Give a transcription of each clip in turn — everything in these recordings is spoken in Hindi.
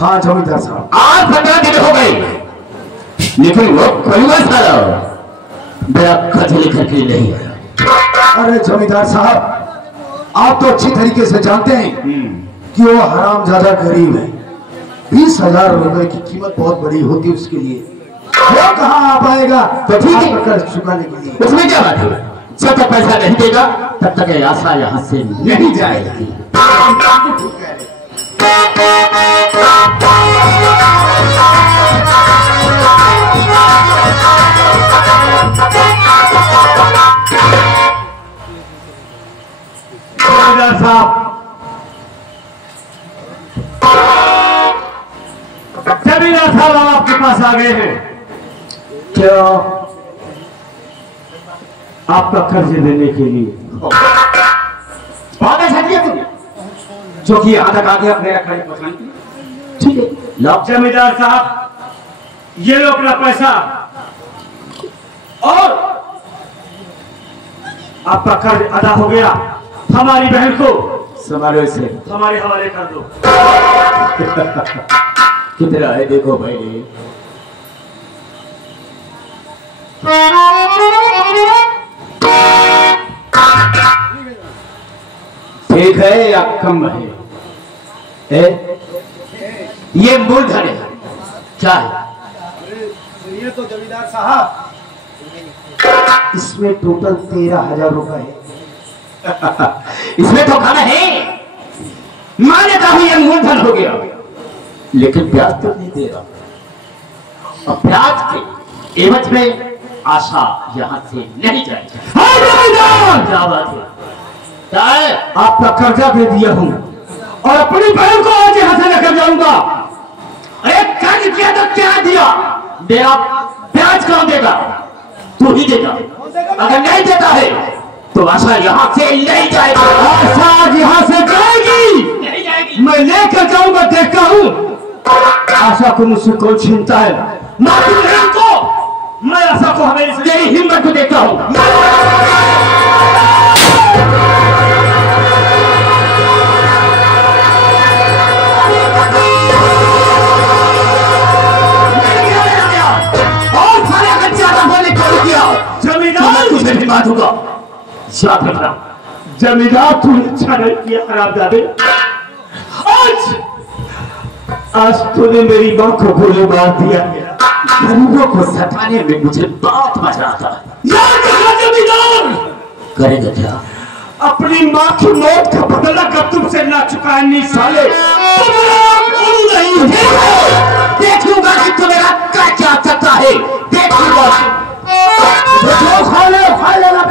हाँ जमींदार साहब, आज 15 दिन हो गए, लेकिन वो कोई साला मेरा खजली करके नहीं आया। अरे जमींदार साहब, आप तो अच्छी तरीके से जानते हैं कि वो हरामजादा गरीब है। 20,000 रुपए की कीमत बहुत बड़ी होती है उसके लिए। वो कहाँ आ पाएगा तो ठीक है, कर्ज चुकाने के लिए। उसमें क्या बात है? जब तक पैसा नहीं देगा तब तक ये आशा यहाँ से नहीं जाएगी। जमींदार साहब, जमींदार साहब आपके पास आ गए हैं। क्या आपका कर्ज लेने के लिए? बहुत अच्छा किया तुमने, जो कि यहाँ तक आ गया मेरा कर्ज पहुँचाने के लिए। ठीक है लो। जमींदार साहब, ये लो अपना पैसा और आपका कर्ज अदा हो गया। हमारी बहन को समारोह से हमारे हवाले कर दो। कितना है देखो भाई। ठीक है या कम है? ये मूलधन है क्या है? ये तो जमींदार साहब, इसमें टोटल 13,000 रुपए है। इसमें तो खाना है, मान लेता हूं ये मूलधन हो गया, लेकिन ब्याज तो नहीं दे रहा। और ब्याज के एवज में आशा यहाँ से नहीं जाएगी। क्या बात है? क्या है? आपका कर्जा दे दिया हूँ और अपनी बहन को आज यहाँ से लेकर जाऊंगा। अरे कर्ज किया तो क्या दिया? मेरा ब्याज कौन देगा? तू ही देगा। अगर नहीं देता है तो आशा यहाँ से नहीं जाएगी। आशा यहाँ से जाएगी, नहीं जाएगी। मैं लेकर जाऊंगा। देखता हूँ आशा को मुझसे कौन छीनता है। मातू बहन को मैं आशा को हमेशा तेरी हिम्मत को देखता हूँ। और सारे अगर ज्यादा बोलने को किया जमींदार, तुझे भी मारूंगा, याद रखना। जमींदार तूने अच्छा नहीं किया हरामजादे। आज तूने मेरी माँ को गोली मार दिया। गरीबों को सताने में मुझे बहुत मजा आता है। याद रखना जमींदार, करेगा क्या? अपनी माँ की मौत का बदला कब तुमसे ना चुकाए नहीं साले। नहीं देख लूंगा कि तुम्हें क्या क्या करता है। देख लूंगा। खा लेना।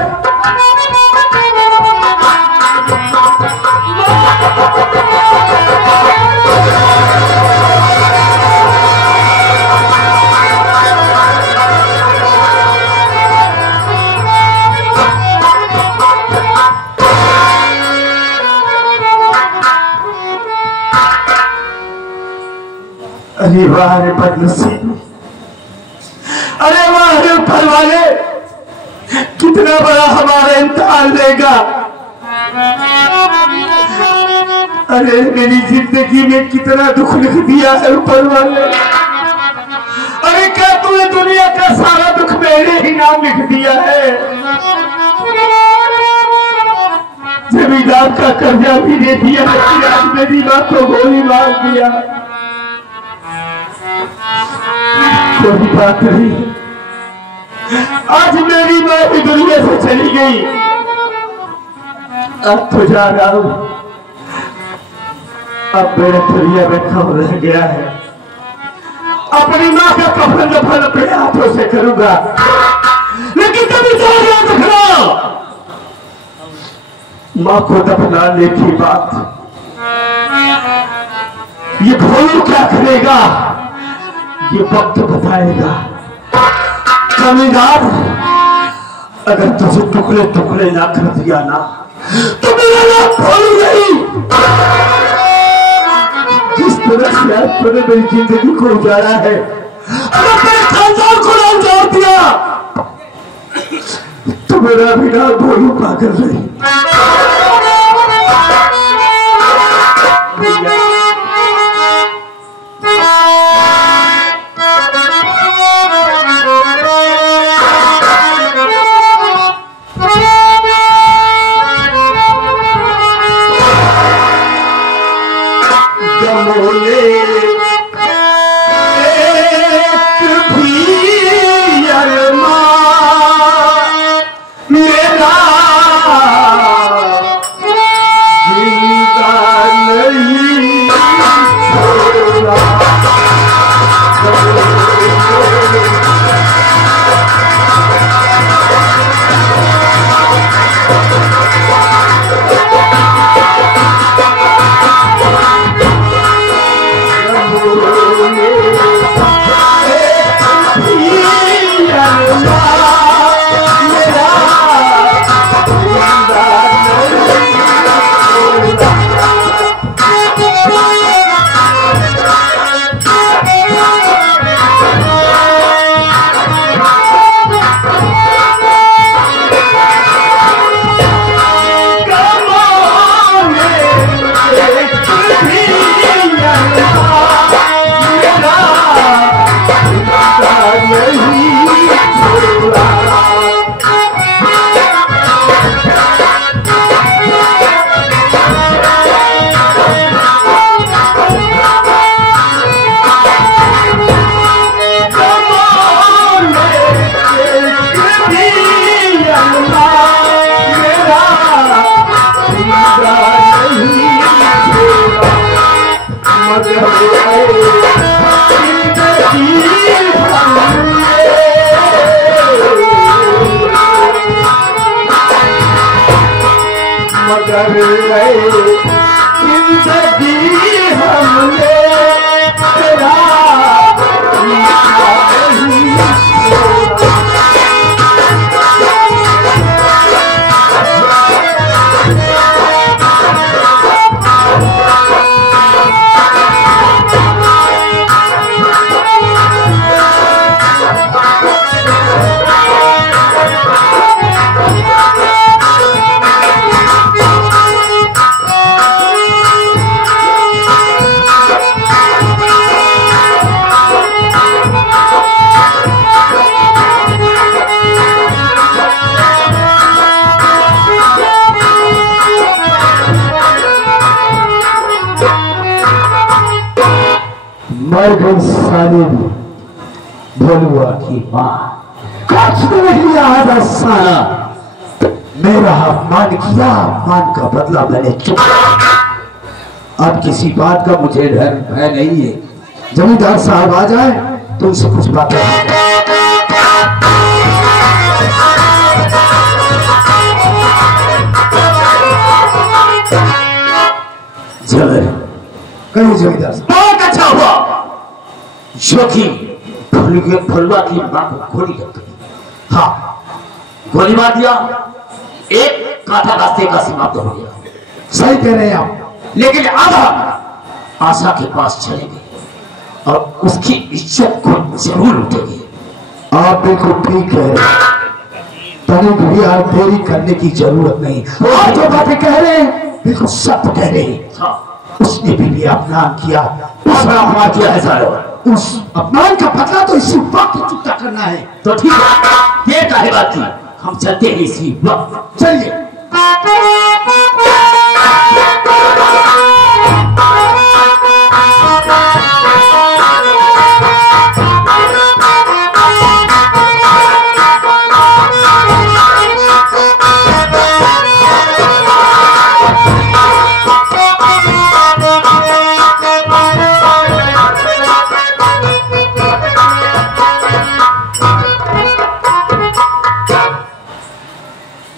अरे वाह रे बदनसीब, अरे वाह रे ऊपर वाले, कितना बड़ा हमारा इम्तिहान लेगा। अरे मेरी जिंदगी में कितना दुख लिख दिया है ऊपर वाले। अरे क्या तूने दुनिया का सारा दुख मेरे ही नाम लिख दिया है? जमींदार का कर्जा भी दे दिया, आज मेरी माँ को गोली मार दिया। कोई बात नहीं, आज मेरी माँ भी दुनिया से चली गई। अब तो जा रहा हूं, अब मेरे दुनिया में कब रह गया है। अपनी माँ का कफन दफन अपने हाथों से करूंगा, लेकिन कभी तो याद रखना, माँ को दफनाने की बात ये भोलू क्या करेगा ये वक्त बताएगा। जमींदार, अगर तुझे टुकड़े टुकड़े ना कर दिया ना तो मेरा नाम भोलू नहीं। जिस तरह से आज तूने मेरी जिंदगी को उजाड़ा है, अगर मेरे खानदान को ना उजाड़ दिया तो मेरा भी नाम भोलू पागल नहीं। गई साली भोलुआ की माँ कुछ नहीं याद सारा मेरा अपमान किया, अपमान का बदला मैंने चुकाया। अब किसी बात का मुझे डर भय नहीं है। जमींदार साहब आ जाए तो उनसे कुछ बातें कहीं जमींदार साहब बहुत अच्छा हुआ जो कि फलुआ की मां को गोली लग गई। हाँ, गोली मार दिया, एक कांटा रास्ते का समाप्त हो गया। सही कह रहे हैं आप। लेकिन अब हम आशा के पास चलेंगे और उसकी इज्जत को जरूर लूटेंगे। आप बिल्कुल ठीक कह रहे हैं, तनिक भी आप देरी करने की जरूरत नहीं। आप जो बातें कह रहे हैं बिल्कुल सत्य कह रहे हैं। हाँ, उसने भी अपमान किया, उसने अपमान किया है सारे। उस अपमान का बदला तो इसी वक्त चुकता करना है। तो ठीक है, ये काहे बात की, हम चलते हैं इसी वक्त। चलिए।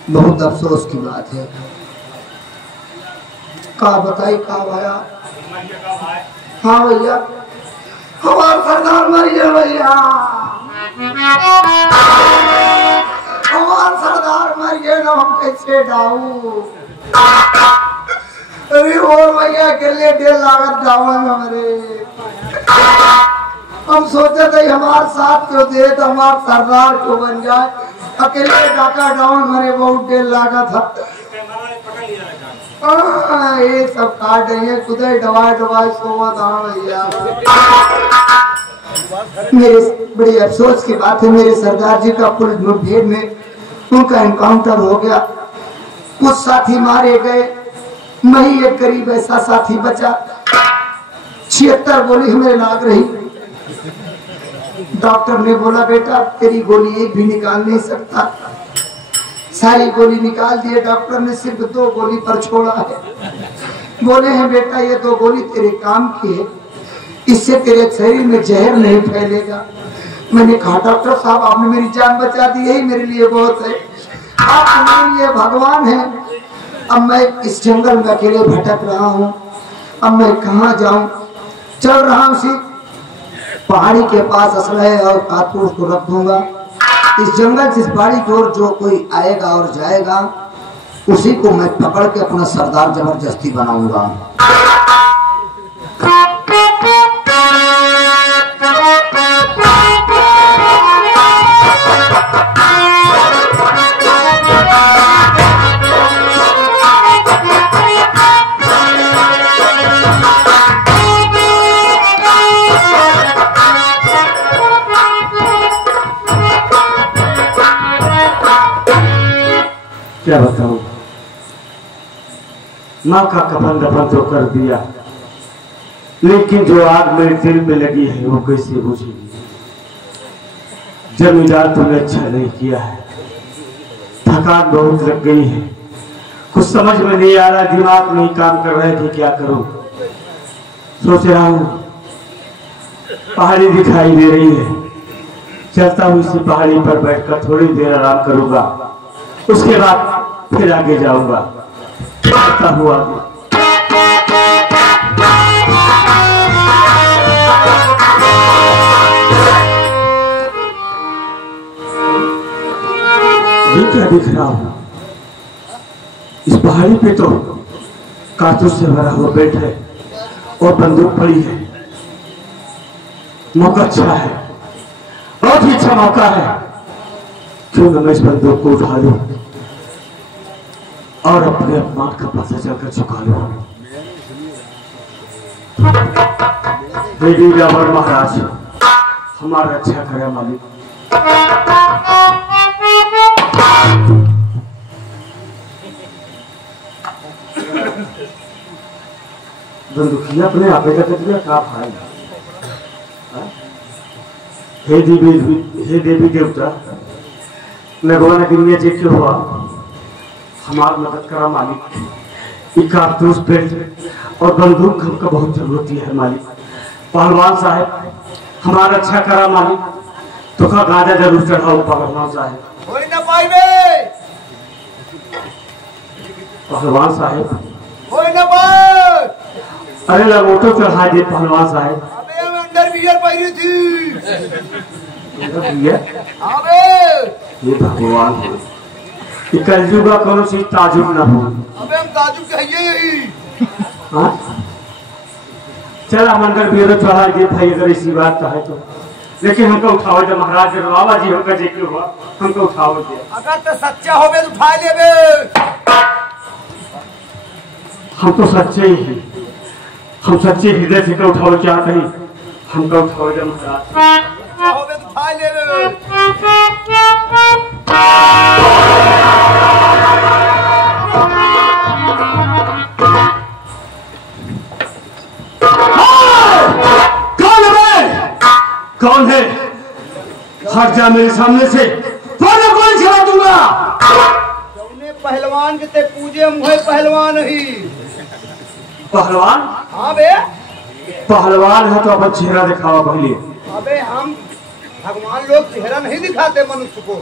बहुत अफसोस की बात है। का बताई का भाया। हाँ भैया, हमारे सरदार मर गए भैया, हमारे सरदार मर गए ना, हम कैसे डाऊ। अरे और भैया अकेले 1.5 लाख डाऊ हमारे। हम सोचे थे हमारे साथ क्यों दे तो हमारे सरदार क्यों बन जाए, अकेले डाका डाउन हमारे बहुत 1.5 लाख था। ये सब काट है कुदे दवाई दवाई सोवा दाम भैया। मेरे बड़ी अफसोस की बात है, मेरे सरदार जी का पुलिस मुठभेड़ में उनका एनकाउंटर हो गया। कुछ साथी मारे गए, मैं ही एक गरीब ऐसा साथी बचा। 76 गोली हमें लाग रही। डॉक्टर ने बोला बेटा तेरी गोली एक भी निकाल नहीं सकता। सारी गोली निकाल दिए, डॉक्टर ने सिर्फ 2 गोली पर छोड़ा है। बोले हैं बेटा ये 2 गोली तेरे काम की है, इससे तेरे शरीर में जहर नहीं फैलेगा। मैंने कहा डॉक्टर साहब आपने मेरी जान बचा दी, यही मेरे लिए बहुत है, आप मेरे लिए भगवान है। अब मैं इस जंगल में अकेले भटक रहा हूँ, अब मैं कहाँ जाऊँ। चल रहा हूँ सी पहाड़ी के पास असलहे और कारतूस को रख दूंगा। इस जंगल से इस पहाड़ी की ओर जो कोई आएगा और जाएगा उसी को मैं पकड़ के अपना सरदार जबरदस्ती बनाऊंगा। क्या बताऊं, माँ का कफन दफन तो कर दिया, लेकिन जो आग मेरे दिल में लगी है वो कैसे बुझेगी। जमींदार तुमने अच्छा नहीं किया है, थकान बहुत लग गई है, कुछ समझ में नहीं आ रहा, दिमाग नहीं काम कर रहा है कि क्या करूं। सोच रहा हूं पहाड़ी दिखाई दे रही है, चलता हूं इसी पहाड़ी पर बैठकर थोड़ी देर आराम करूंगा, उसके बाद फिर आगे जाऊंगा। आता हुआ ये क्या दिख रहा हूं, इस पहाड़ी पे तो कारतूस से भरा हुआ बेड है और बंदूक पड़ी है। मौका अच्छा है, बहुत ही अच्छा मौका है, क्यों न मैं इस बंदूक को उठा लूं और अपने अपमान का पता चलकर चुका लूं। देवी रावण महाराज हमारा रक्षा करे मालिक। बंदूकिया अपने आपे का दिया का भाई हे देवी देवता नगवाना गिरिया जी के हुआ हमार मदद करा मालिक। ये कारतूस बेल्ट और बंदूक हमको बहुत जरूरत है मालिक। पहलवान साहब हमारा अच्छा करा मालिक, तो का गाजा जरूर चढ़ाओ पहलवान साहब। कोई ना पाइबे पहलवान साहब कोई ना पाए। अरे लगोटो चढ़ा दे पहलवान साहब। अबे मैं अंडरवियर पहनी थी। अबे ये भगवान है, ये कलयुग का कोनो चीज ताजुब ना हो। अबे हम ताजुब कहिए यही। हाँ? चल हम अंडरवियर चढ़ा दे भाई अगर इसी बात का है तो, लेकिन हमको उठाओ जब महाराज बाबा जी हमका जे के हुआ हमको उठाओ दे। अगर तो सच्चा होबे तो उठा लेबे। हम तो सच्चे ही हैं, हम सच्चे हृदय से उठाओ क्या कहीं हमको उठाओ जब महाराज। सच्चा होबे तो उठा लेबे। कौन है? हट जा मेरे सामने से, कौन छिड़ा दूंगा। जौने पहलवान के ते पूजे मुहे पहलवान ही। पहलवान? हाँ बे। पहलवान है तो अपन चेहरा दिखावा पहले। अबे हम भगवान लोग चेहरा नहीं दिखाते मनुष्य को।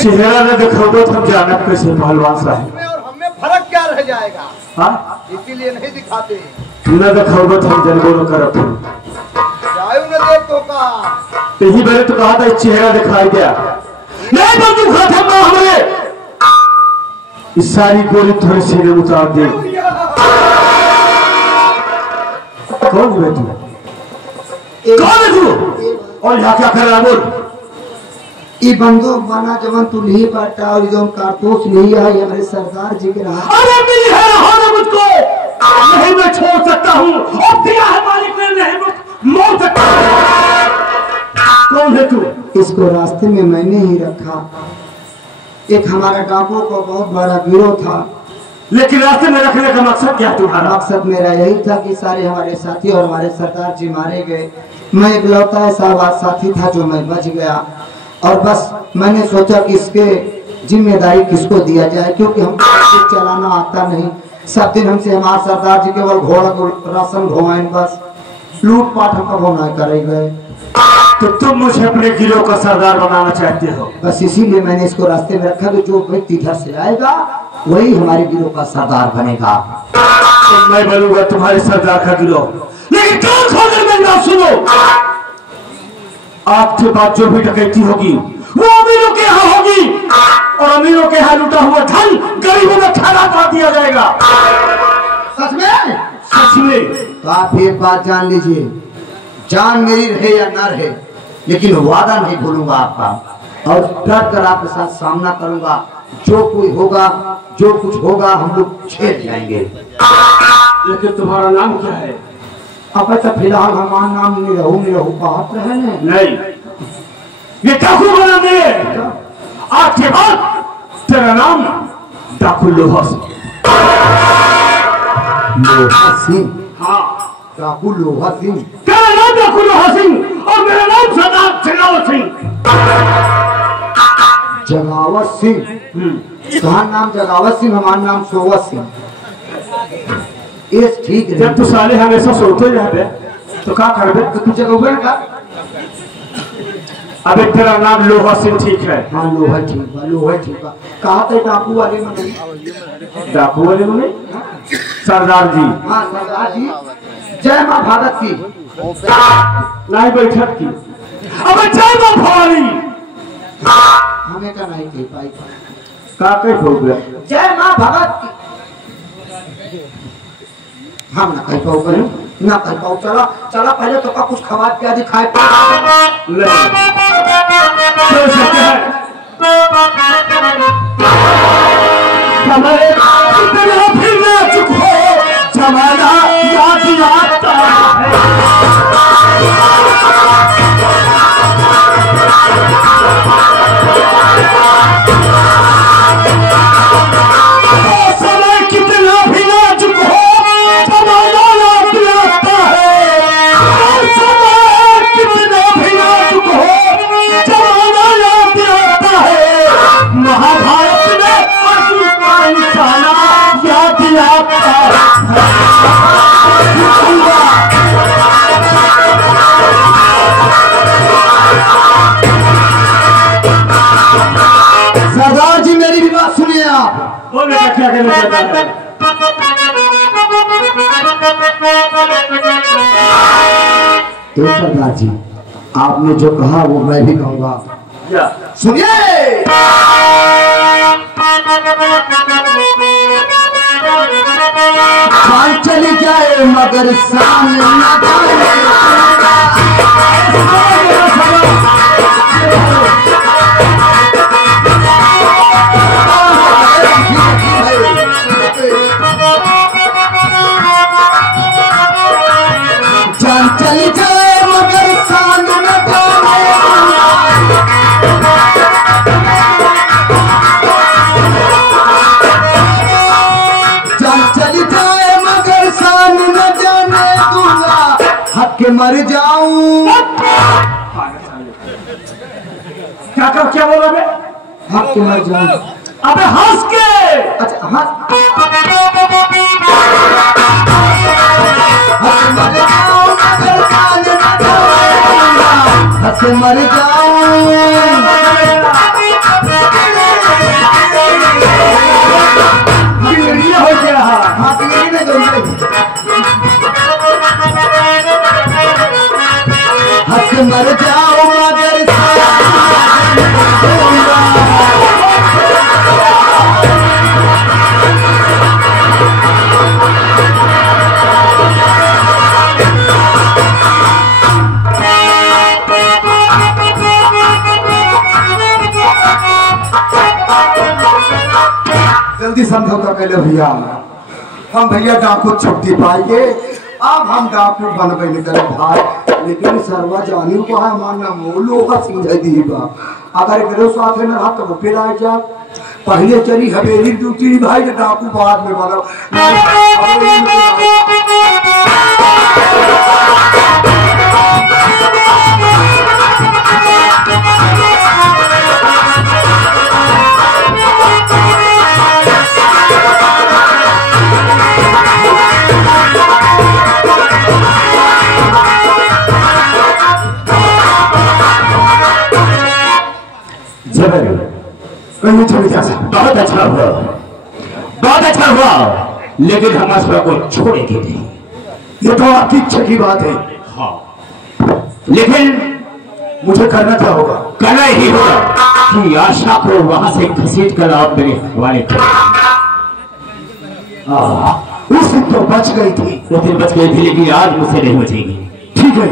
चेहरा न दिखाओगे तो हम जाना कैसे पहलवान साहब। और हमें फर्क क्या रह जाएगा? हाँ? इसीलिए नहीं दिखाते। न दिखाओगे तो हम जनगो न करब। जायु न देव तो का। यही मैंने तो कहा था चेहरा दिखाई दिया नहीं तो तू खत्म ना हमें। इस सारी गोली थोड़ी सीने उतार दे। कौन है तू? कौन है तू? और यहाँ क्या कर रहा बोल? ये बंदूक बना जवन तू नहीं बांटा और जो कारतूस नहीं है ये हमारे सरदार जी के रहा। अरे मिल है रहा मुझको नहीं मैं छोड़ सकता हूँ और दिया है मालिक ने नहीं मोड़ सकता। कौन है तू? इसको रास्ते में मैंने ही रखा। एक हमारा डाकुओं का बहुत बड़ा गिरोह था। लेकिन रास्ते में रखने का मकसद क्या तुम्हारा? मकसद मेरा यही था कि सारे हमारे साथी और हमारे सरदार जी मारे गए। मैं इकलौता ऐसा साथी था जो मैं बच गया और बस मैंने सोचा कि इसके जिम्मेदारी किसको दिया जाए क्योंकि हमको चलाना आता नहीं। सब दिन हमसे हमारे सरदार जी केवल घोड़ा को राशन ढोवाएं, बस लूटपाट हम कबो न करे गए। तो तुम मुझे अपने गिरोह का सरदार बनाना चाहते हो? बस इसीलिए मैंने इसको रास्ते में रखा कि जो व्यक्ति इधर से आएगा वही हमारे गिरोह का सरदार बनेगा। तो मैं बनूंगा तुम्हारे सरदार का गिरोह। लेकिन कान खोलकर मेरी बात सुनो, आपके बाद जो भी डकैती होगी वो अमीरों के यहाँ होगी और अमीरों के यहाँ लूटा हुआ धन गरीबों में खाना कर दिया जाएगा। सच में? सच में। तो आप एक बात जान लीजिए, जान मेरी रहे या ना रहे लेकिन वादा नहीं भूलूंगा आपका और डट कर आपके साथ सामना करूंगा। जो कोई होगा जो कुछ होगा हम लोग छेड़ जाएंगे। लेकिन तुम्हारा नाम क्या है? अब तो फिलहाल हमारा नाम निरहू बात रहे नहीं, ये डाकू का नाम नहीं है। आज के बाद तेरा नाम डाकू लोहा सिंह। लोहा सिंह? हाँ, डाकू लोहा सिंह। तेरा नाम डाकू लोहा सिंह और मेरा नाम सरदार जगावत सिंह। जगावत सिंह? कहा नाम जगावत सिंह, हमारा नाम सोवत सिंह। ये ठीक है। जब तू साले हमेशा सोते रहे तो क्या करबे? तो तू जगह का? अबे तेरा नाम लोहा सिंह ठीक है। हाँ लोहा ठीक है, लोहा ठीक है। कहा था डाकू वाले में नहीं। डाकू वाले में नहीं? सरदार जी। हाँ सरदार जी। जय माँ भारत की। नहीं बैठक की। अबे जय माँ भवानी। हमें का नहीं कह पाई। का कह हो गया? जय माँ भारत की। हम ना कह पाओ करूं ना कह पाओ। चला चला पहले तो का कुछ खवा क्या दिखाए नहीं चल सकते हैं। समय इतना फिर ना चुप हो, जमाना याद आता है। समय कितना भी नाजुक हो, जमाना याद आता है। समय क्या कहना चाहता है? तो सरदार जी, आपने जो कहा वो मैं भी कहूंगा। क्या? सुनिए, जान चली जाए मगर सामने ना जाए। जान चली जाए मगर सामने न जाए। जान चली जाए मगर सामने न जाने दूंगा, हक के मर जाऊं। क्या बोला बे? हक के मर जाऊं। अबे हंस के। अच्छा हाँ, हक मर जाऊं मगर सामने न जाऊंगा, हक मर जाऊं। हो गया। हाँ तो यही नहीं दोगे। हक मर जाओ मगर जल्दी समझौता कर लो भैया। हम भैया डाकू छुट्टी पाएंगे, अब हम डाकू बन गए निकल भाई। लेकिन सर्वा जानी को है मानना मोलो का समझ दी बा। अगर करो साथ में हाथ तो फिर आ जा। पहले चली हवेली दूसरी भाई तो डाकू बाद में बनो। कहीं चले जा सकते। बहुत अच्छा हुआ, बहुत अच्छा हुआ, लेकिन हम असुरा को छोड़ेंगे नहीं। ये तो आपकी इच्छा की बात है। हाँ, लेकिन मुझे करना क्या होगा? करना ही होगा कि आशा को वहां से घसीट कर आप मेरे हवाले कर। उस दिन तो बच गई थी। वो दिन बच गई थी, लेकिन आज मुझसे नहीं बचेगी। ठीक है,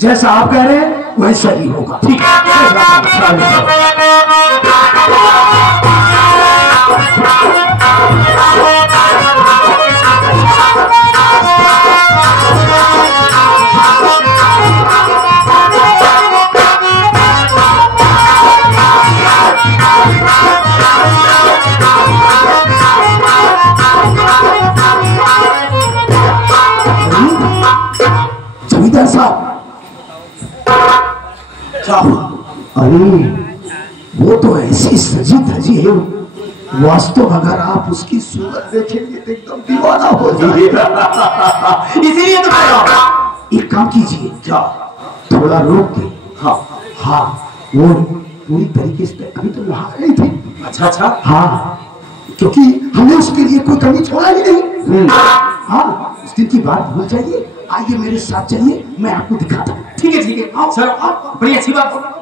जैसा आप कह रहे हैं वैसा ही होगा। ठीक है। जमींदार साहब, क्या हुआ? अरे वो तो ऐसी सजी धजी है, वास्तव अगर आप उसकी सूरत देखेंगे तो एकदम दीवाना हो जाएगा। इसीलिए तो कह रहा हूं। एक काम कीजिए, क्या थोड़ा रोक के। हाँ हाँ, वो पूरी तरीके से अभी तो वहां गई थी। अच्छा अच्छा। हाँ, क्योंकि हमने उसके लिए कोई कमी छोड़ा ही नहीं। हाँ, उस दिन की बात भूल जाइए। आइए मेरे साथ चलिए, मैं आपको दिखाता हूँ। ठीक है ठीक है, आओ सर, आओ, बड़ी अच्छी बात।